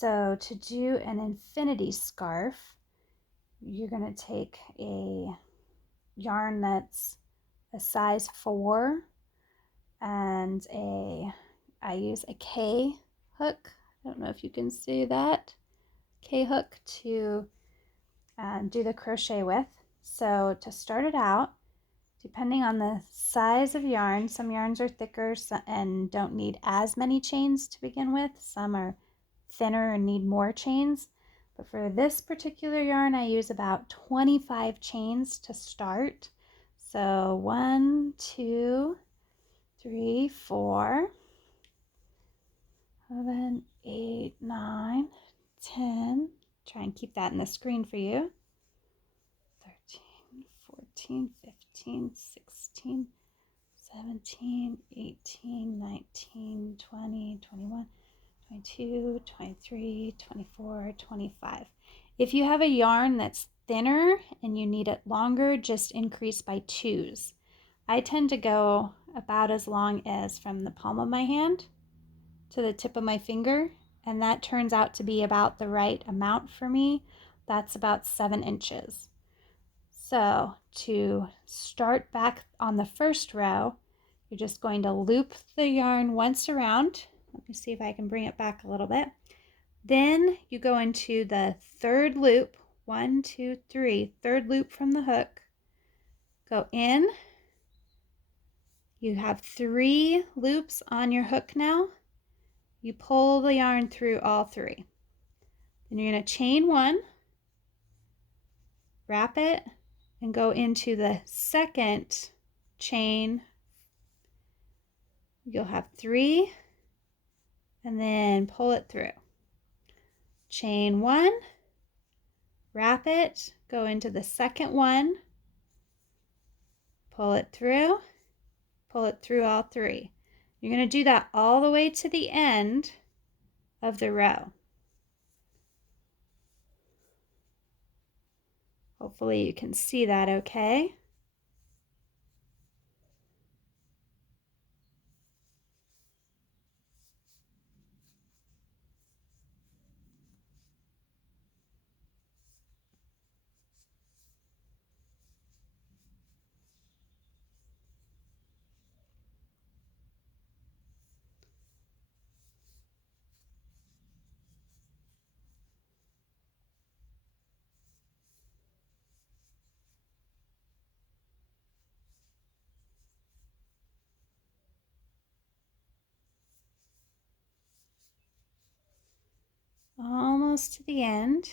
So to do an infinity scarf, you're going to take a yarn that's a size 4 and I use a K hook. I don't know if you can see that. K hook to do the crochet with. So to start it out, depending on the size of yarn, some yarns are thicker and don't need as many chains to begin with. Some are thinner and need more chains. But for this particular yarn, I use about 25 chains to start. So 1, 2, 3, 4, 7, 8, 9, 10. Try and keep that in the screen for you. 13, 14, 15, 16, 17, 18, 19, 20, 21, 22, 23, 24, 25. If you have a yarn that's thinner and you need it longer, just increase by 2s. I tend to go about as long as from the palm of my hand to the tip of my finger, and that turns out to be about the right amount for me. That's about 7 inches. So to start back on the first row, you're just going to loop the yarn once around. Let me see if I can bring it back a little bit. Then you go into the third loop, 1, 2, 3, third loop from the hook. Go in. You have 3 loops on your hook now. You pull the yarn through all 3. Then you're going to chain 1, wrap it, and go into the second chain. You'll have 3, and then pull it through. Chain 1, wrap it, go into the second one, pull it through all 3. You're going to do that all the way to the end of the row. Hopefully you can see that okay. Almost to the end.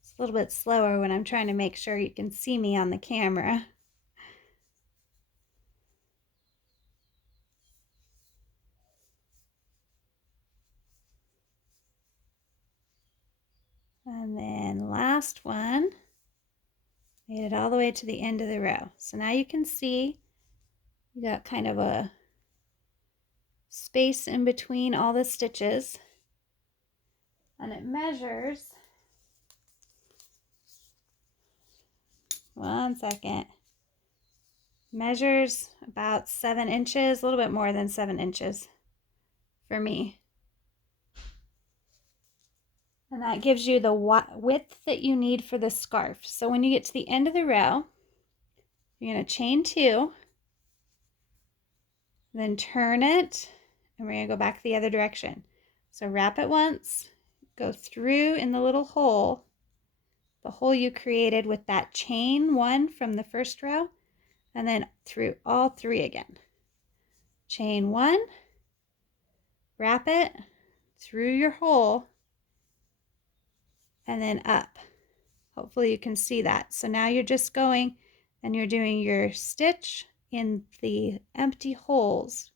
It's a little bit slower when I'm trying to make sure you can see me on the camera. And then last one, made it all the way to the end of the row. So now you can see you got kind of a space in between all the stitches, and it measures, one second, measures about 7 inches, a little bit more than 7 inches for me. And that gives you the width that you need for the scarf. So when you get to the end of the row, you're going to chain 2, then turn it, and we're going to go back the other direction. So wrap it once, go through in the little hole, the hole you created with that chain 1 from the first row, and then through all 3 again. Chain 1, wrap it through your hole, and then up. Hopefully you can see that. So now you're just going and you're doing your stitch in the empty holes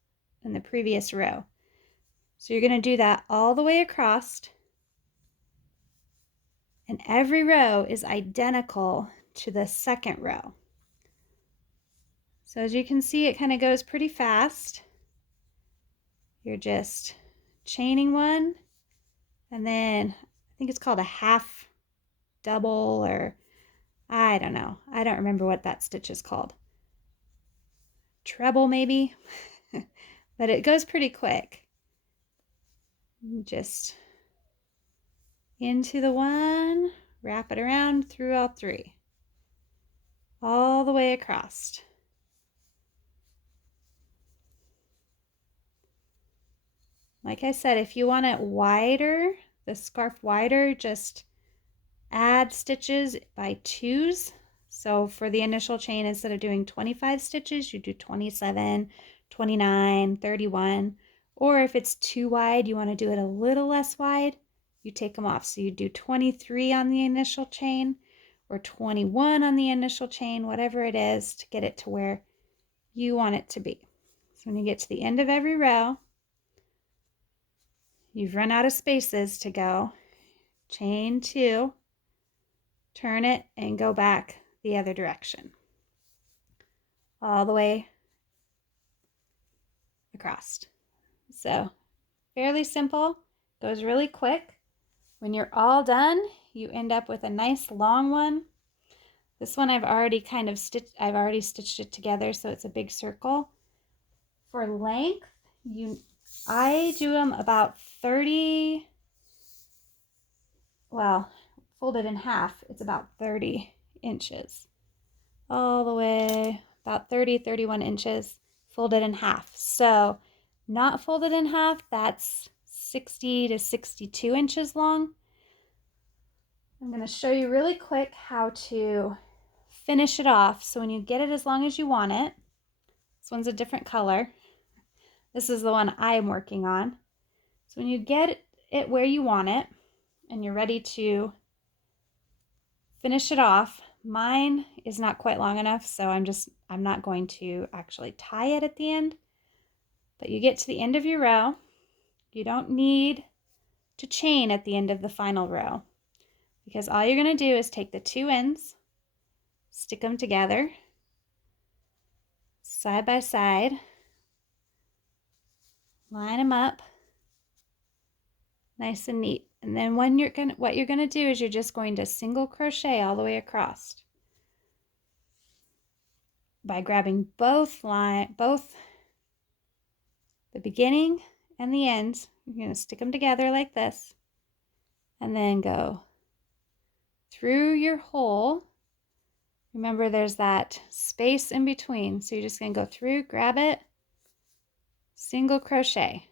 in the previous row. So you're going to do that all the way across, and every row is identical to the second row. So as you can see, it kind of goes pretty fast. You're just chaining 1, and then I think it's called a half double, or I don't know. I don't remember what that stitch is called. Treble maybe, but it goes pretty quick. Just into the one, wrap it around through all three, all the way across. Like I said, if you want it wider, the scarf wider, just add stitches by twos. So for the initial chain, instead of doing 25 stitches, you do 27, 29, 31. Or if it's too wide, you want to do it a little less wide, you take them off. So you do 23 on the initial chain or 21 on the initial chain, whatever it is, to get it to where you want it to be. So when you get to the end of every row, you've run out of spaces to go. Chain 2, turn it, and go back the other direction. All the way across. So fairly simple, goes really quick. When you're all done, you end up with a nice long one. This one I've already stitched it together, so it's a big circle. For length, I do them about 30, well, folded in half, it's about 30 inches. All the way, about 30, 31 inches, folded in half. So not folded in half, that's 60 to 62 inches long. I'm going to show you really quick how to finish it off. So when you get it as long as you want it, this one's a different color. This is the one I'm working on. So when you get it where you want it and you're ready to finish it off, mine is not quite long enough, so I'm not going to actually tie it at the end. But you get to the end of your row. You don't need to chain at the end of the final row, because all you're going to do is take the two ends, stick them together side by side, line them up nice and neat. And then what you're going to do is you're just going to single crochet all the way across by grabbing both the beginning and the ends. You're going to stick them together like this and then go through your hole. Remember, there's that space in between, so you're just going to go through, grab it, single crochet,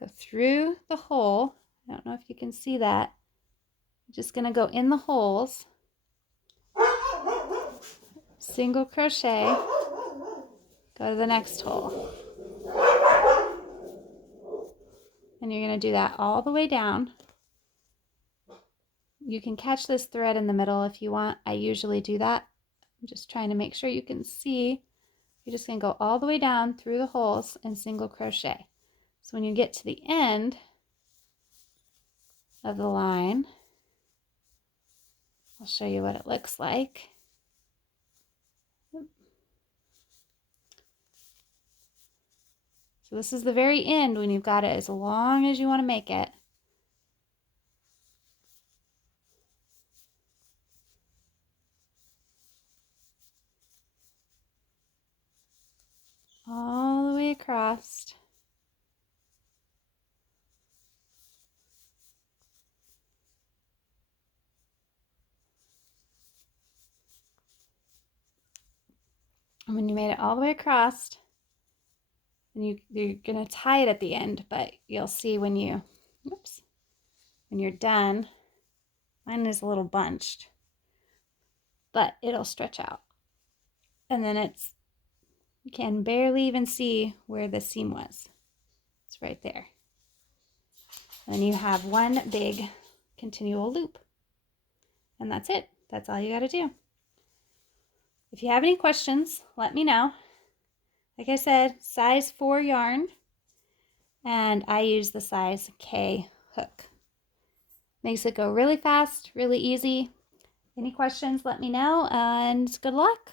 go through the hole. I don't know if you can see that. I'm just going to go in the holes, single crochet, go to the next hole, and you're going to do that all the way down. You can catch this thread in the middle if you want. I usually do that. I'm just trying to make sure you can see. You're just going to go all the way down through the holes and single crochet. So when you get to the end of the line, I'll show you what it looks like. So this is the very end when you've got it as long as you want to make it. All the way across. And when you made it all the way across, and you're going to tie it at the end, but you'll see when you're done, mine is a little bunched, but it'll stretch out. And then you can barely even see where the seam was. It's right there. And then you have one big continual loop. And that's it. That's all you got to do. If you have any questions, let me know. Like I said, size 4 yarn, and I use the size K hook. Makes it go really fast, really easy. Any questions, let me know, and good luck.